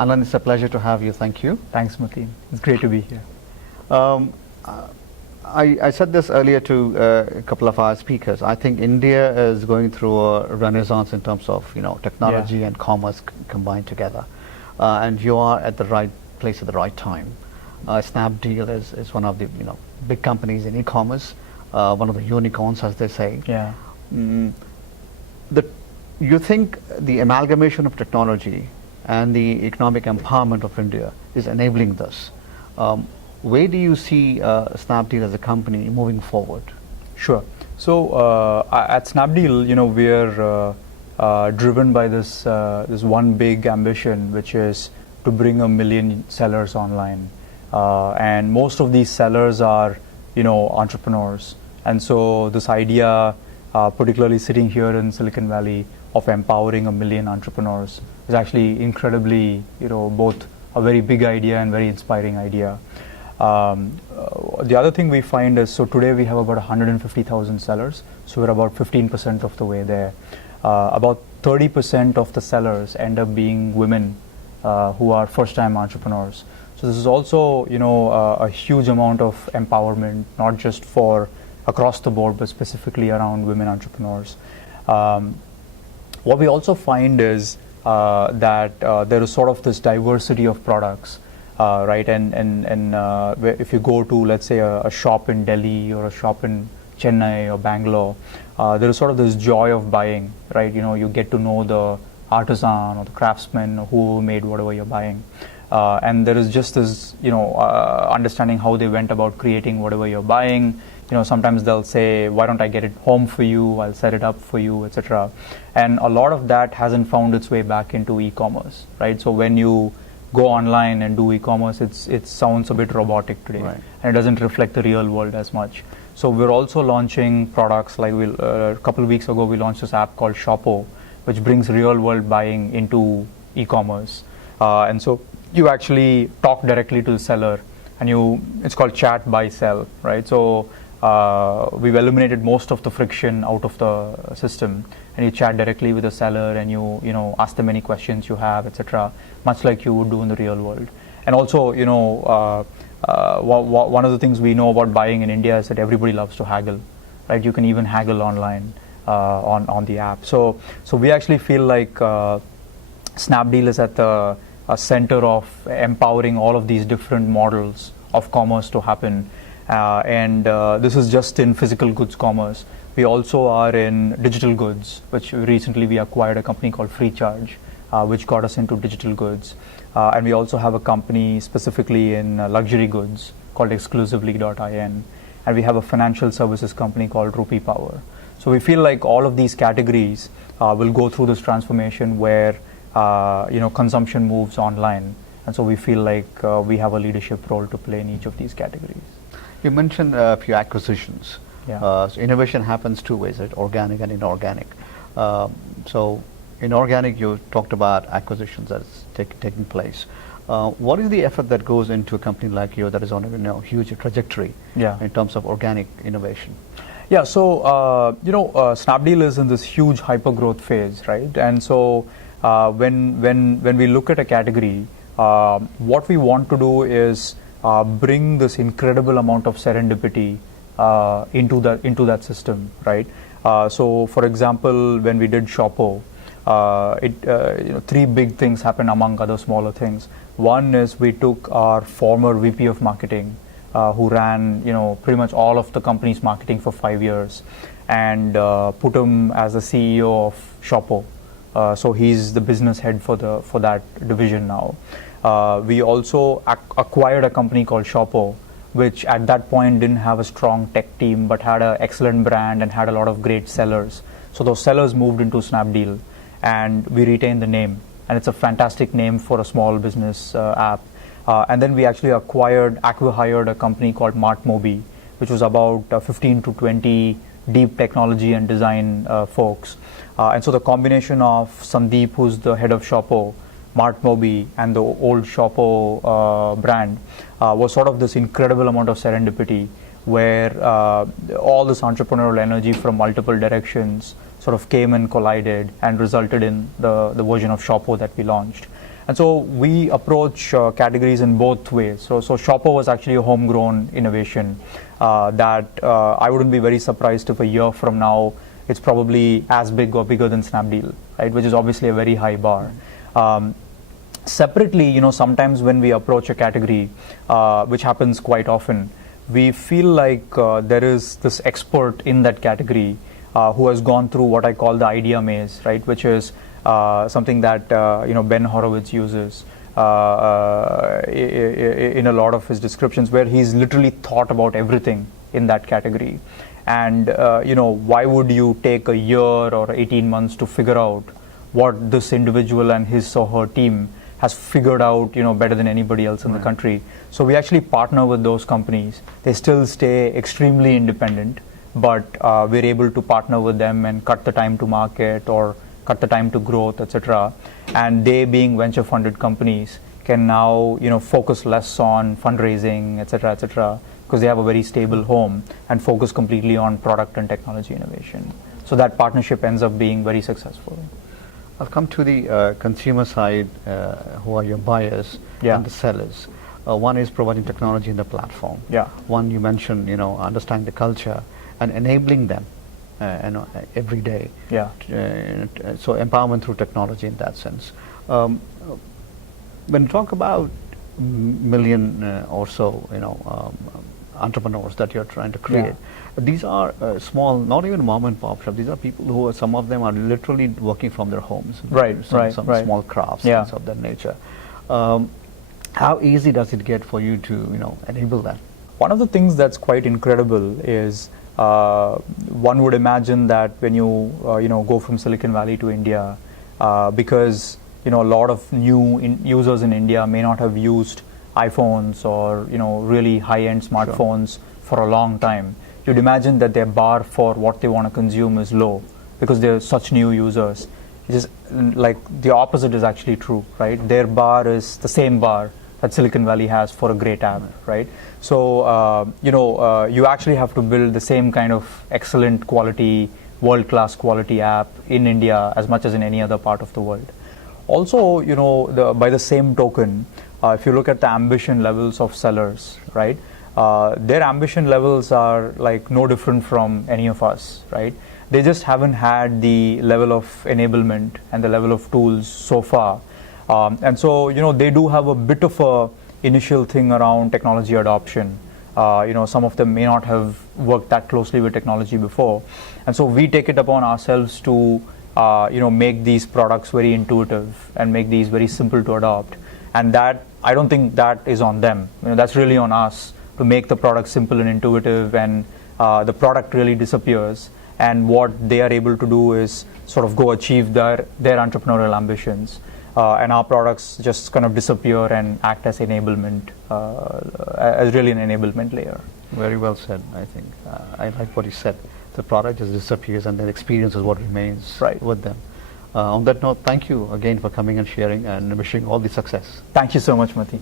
Alan, it's a pleasure to have you. Thank you. Thanks, Mateen. It's great to be here. Um, I said this earlier to a couple of our speakers. I think India is going through a renaissance in terms of technology and commerce combined together, and you are at the right place at the right time. Snapdeal is one of the big companies in e-commerce, one of the unicorns, as they say. Yeah. You think the amalgamation of technology and the economic empowerment of India is enabling this? Where do you see Snapdeal as a company moving forward? Sure. So at Snapdeal, we're driven by this one big ambition, which is to bring 1 million sellers online, and most of these sellers are entrepreneurs. And so this idea, particularly sitting here in Silicon Valley, of empowering 1 million entrepreneurs is actually incredibly, both a very big idea and very inspiring idea. The other thing we find is, so today we have about 150,000 sellers, so we're about 15% of the way there. About 30% of the sellers end up being women who are first-time entrepreneurs. So this is also, a huge amount of empowerment, not just for across the board, but specifically around women entrepreneurs. What we also find is that there is sort of this diversity of products, right? And if you go to, let's say, a shop in Delhi or a shop in Chennai or Bangalore, there is sort of this joy of buying, right? You get to know the artisan or the craftsman or who made whatever you're buying. And there is just this, understanding how they went about creating whatever you're buying. Sometimes they'll say, why don't I get it home for you? I'll set it up for you, etc. And a lot of that hasn't found its way back into e-commerce, right? So when you go online and do e-commerce, it sounds a bit robotic today, right, and it doesn't reflect the real world as much. So we're also launching products like a couple of weeks ago, we launched this app called Shoppo, which brings real world buying into e-commerce. And so you actually talk directly to the seller, and it's called chat, buy, sell, right? So we've eliminated most of the friction out of the system, and you chat directly with the seller, and you ask them any questions you have, etc., much like you would do in the real world. And also, one of the things we know about buying in India is that everybody loves to haggle, right? You can even haggle online on the app. So we actually feel like Snapdeal is at the center of empowering all of these different models of commerce to happen. And this is just in physical goods commerce. We also are in digital goods, which recently we acquired a company called Freecharge, which got us into digital goods. And we also have a company specifically in luxury goods called exclusively.in. And we have a financial services company called Rupee Power. So we feel like all of these categories will go through this transformation where consumption moves online. And so we feel like we have a leadership role to play in each of these categories. You mentioned a few acquisitions. Yeah. So innovation happens two ways, right? Organic and inorganic. So inorganic, you talked about acquisitions that's taking place. What is the effort that goes into a company like you that is on a huge trajectory in terms of organic innovation? Yeah, so Snapdeal is in this huge hyper growth phase, right? And so when we look at a category, what we want to do is bring this incredible amount of serendipity into that system, right? So, for example, when we did Shoppo, three big things happened among other smaller things. One is we took our former VP of marketing, who ran pretty much all of the company's marketing for 5 years, and put him as the CEO of Shoppo. So he's the business head for that division now. We also acquired a company called Shoppo, which at that point didn't have a strong tech team, but had an excellent brand and had a lot of great sellers. So those sellers moved into Snapdeal, and we retained the name. And it's a fantastic name for a small business app. And then we actually acqui-hired a company called MartMobi, which was about 15 to 20 deep technology and design folks. And so the combination of Sandeep, who's the head of Shoppo, MartMobi, and the old Shoppo brand was sort of this incredible amount of serendipity where all this entrepreneurial energy from multiple directions sort of came and collided and resulted in the version of Shoppo that we launched. And so we approach categories in both ways. So Shopper was actually a homegrown innovation that I wouldn't be very surprised if a year from now it's probably as big or bigger than Snapdeal, right? Which is obviously a very high bar. Separately, sometimes when we approach a category, which happens quite often, we feel like there is this expert in that category who has gone through what I call the idea maze, right? Which is something that Ben Horowitz uses in a lot of his descriptions, where he's literally thought about everything in that category. And why would you take a year or 18 months to figure out what this individual and his or her team has figured out better than anybody else in the country? So we actually partner with those companies. They still stay extremely independent, but we're able to partner with them and cut the time to market or cut the time to growth, etc. And they, being venture funded companies, can now focus less on fundraising, etc., because they have a very stable home, and focus completely on product and technology innovation. So that partnership ends up being very successful. I'll come to the consumer side, who are your buyers and the sellers. One is providing technology in the platform. One, you mentioned, understand the culture and enabling them every day. So empowerment through technology in that sense. When you talk about million or so, entrepreneurs that you're trying to create, these are small, not even mom and pop shops. These are people who are, some of them are literally working from their homes. Some small crafts, things of that nature. How easy does it get for you to enable that? One of the things that's quite incredible is one would imagine that when you go from Silicon Valley to India, because a lot of new users in India may not have used iPhones or really high-end smartphones for a long time, you'd imagine that their bar for what they want to consume is low because they're such new users. It is like the opposite is actually true, right? Their bar is the same bar that Silicon Valley has for a great app, right? So you actually have to build the same kind of excellent quality, world-class quality app in India as much as in any other part of the world. Also, by the same token, if you look at the ambition levels of sellers, right, their ambition levels are like no different from any of us, right? They just haven't had the level of enablement and the level of tools so far. And so, they do have a bit of a initial thing around technology adoption. Some of them may not have worked that closely with technology before. And so we take it upon ourselves to, make these products very intuitive and make these very simple to adopt. And that, I don't think that is on them. That's really on us to make the product simple and intuitive, and the product really disappears. And what they are able to do is sort of go achieve their entrepreneurial ambitions. And our products just kind of disappear and act as enablement, as really an enablement layer. Very well said, I think. I like what you said. The product just disappears and the experience is what remains with them. On that note, thank you again for coming and sharing, and wishing all the success. Thank you so much, Mati.